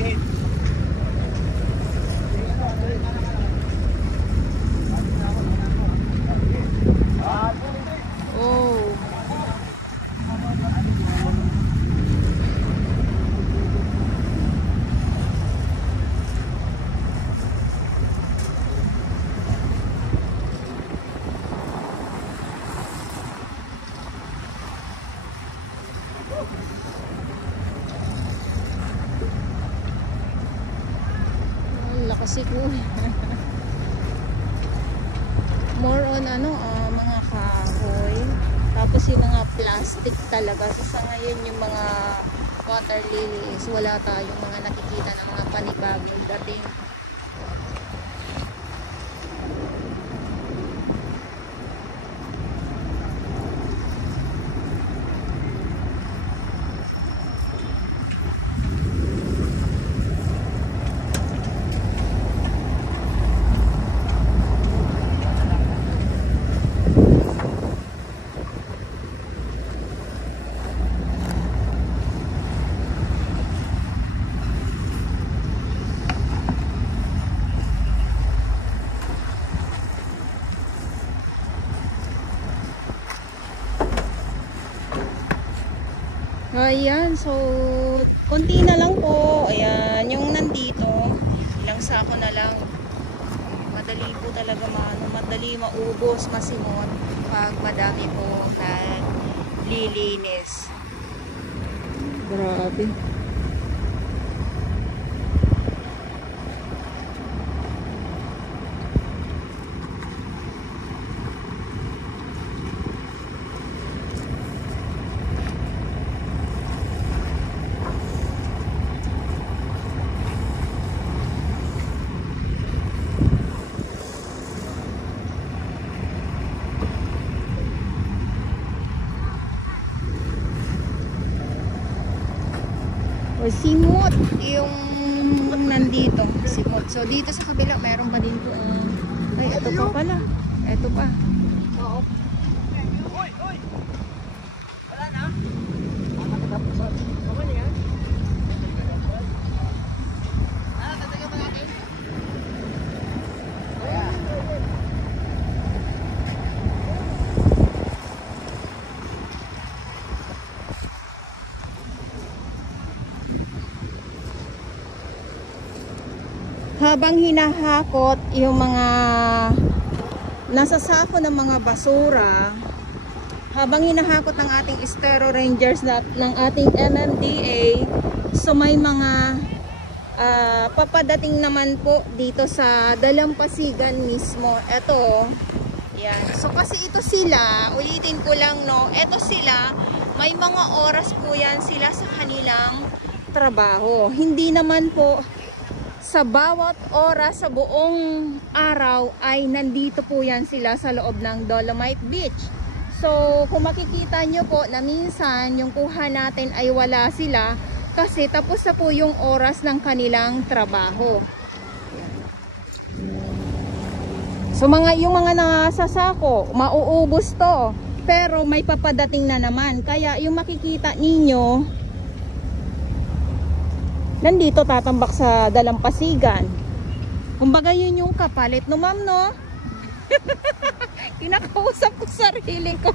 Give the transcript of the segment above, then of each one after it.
Oh. Lakas ko. More on ano, mga kahoy. Tapos yung mga plastic talaga. So sa ngayon yung mga water lilies, wala tayong mga nakikita ng mga panibagong dating. Ayan, so konti na lang po. Ayan, yung nandito, ilang sako na lang. Madali po talaga madali maubos, masimot pag madami po naglilinis. Grabe. O simot yung nandito, simot. So dito sa kabila mayroon pa din po. Ay, ito pa pala. Ito pa. Oo. Hoy, hoy. Wala na. Tatagyan pa natin. Habang hinahakot yung mga nasa sako ng mga basura, habang hinahakot ng ating Estero Rangers ng ating MMDA, so may mga papadating naman po dito sa Dalampasigan mismo. Ito, yan. So kasi ito sila, ulitin ko lang no, ito sila, may mga oras po yan sila sa kanilang trabaho. Hindi naman po sa bawat oras sa buong araw ay nandito po yan sila sa loob ng Dolomite Beach. So kung makikita nyo po na minsan yung kuha natin ay wala sila kasi tapos na po yung oras ng kanilang trabaho. So yung mga nasasako, mauubos to, pero may papadating na naman. Kaya yung makikita ninyo nandito tatambak sa Dalampasigan. Kumbaga yun yung kapalit no ma'am no? Kinakausap ko sarili ko.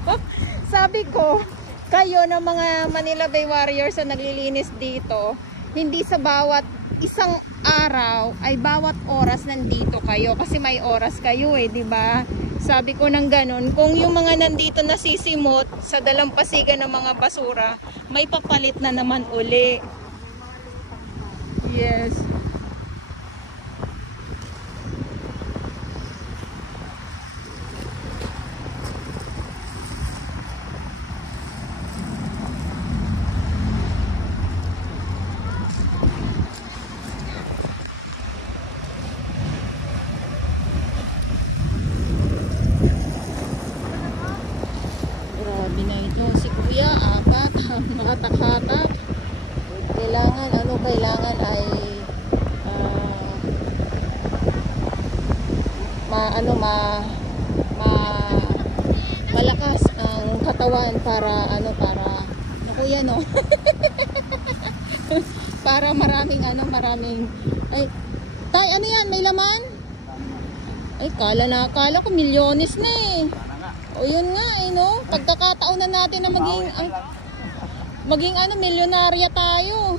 Sabi ko, kayo na mga Manila Bay Warriors na naglilinis dito, hindi sa bawat isang araw ay bawat oras nandito kayo kasi may oras kayo eh, di ba? Sabi ko nang ganun, kung yung mga nandito nasisimot sa Dalampasigan ng mga basura, may papalit na naman uli. Yes. Grabe na ito. Si Kuya, apat. Hatak-hatak. Kailangan ay malakas ang katawan para para Kuya no. para maraming ay, tay, ano yan? May laman? Ay, kala ko milyones na eh. O yun nga eh, no? Pagkakataon na natin na maging milyonarya tayo.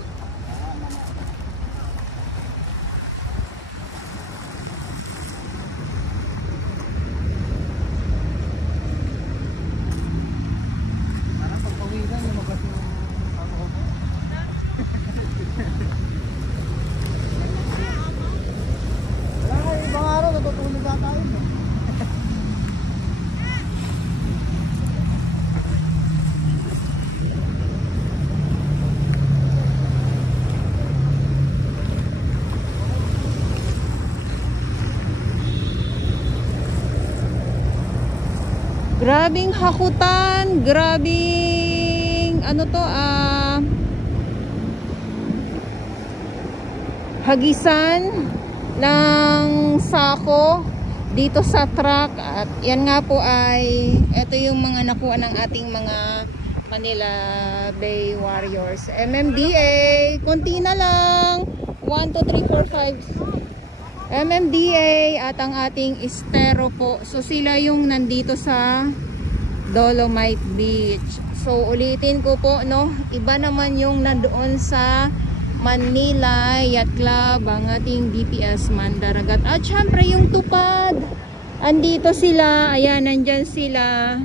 Grabing hakutan, grabing hagisan ng sako dito sa truck. At yan nga po ay ito yung mga nakuha ng ating mga Manila Bay Warriors. MMDA, konti na lang. 1, 2, 3, 4, 5 MMDA at ang ating estero po. So sila yung nandito sa Dolomite Beach. So ulitin ko po, no, iba naman yung nandoon sa Manila Yacht Club, ang ating DPS Mandaragat. At syempre yung Tupad, andito sila, ayan, nandyan sila.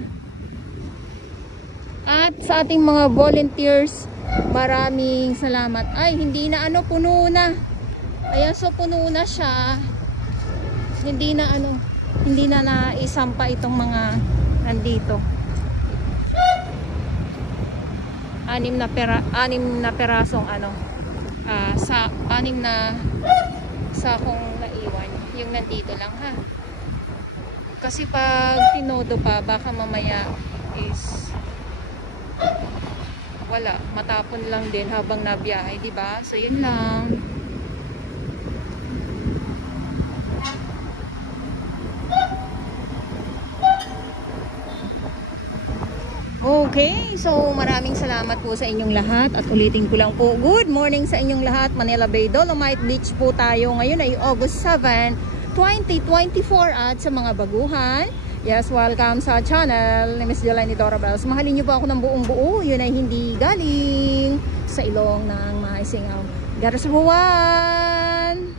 At sa ating mga volunteers, maraming salamat. Ay, hindi na puno na. Ayan, so puno na siya. Hindi na naisampa itong mga nandito. 6 na perasong sa 6 na sakong naiwan. Yung nandito lang, ha. Kasi pag tinodo pa, baka mamaya is wala, matapon lang din habang nabiyahe, di ba? So yun lang. Okay, so maraming salamat po sa inyong lahat at ulitin ko lang po, good morning sa inyong lahat. Manila Bay Dolomite Beach po tayo. Ngayon ay August 7, 2024 at sa mga baguhan, yes, welcome sa channel ni Miss Jelani Dorabels. Mahalin niyo po ako ng buong buo, yun ay hindi galing sa ilong ng maisingaw. Garas buwan!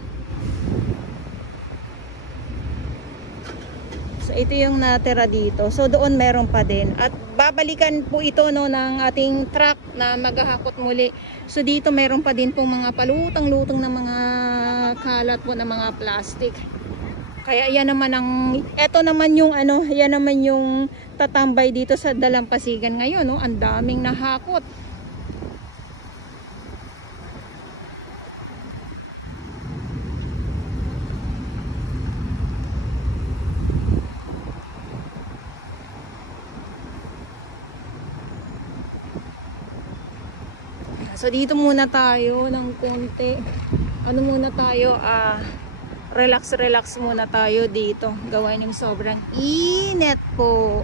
So ito yung natira dito. So doon meron pa din. At babalikan po ito, no, ng ating truck na maghahakot muli. So dito meron pa din pong mga palutang-lutang na mga kalat po na mga plastic. Kaya yan naman eto naman yung yan naman yung tatambay dito sa Dalampasigan ngayon, no. Ang daming nahakot. So dito muna tayo ng konti. Muna tayo, relax muna tayo dito. Gawain yung sobrang init po.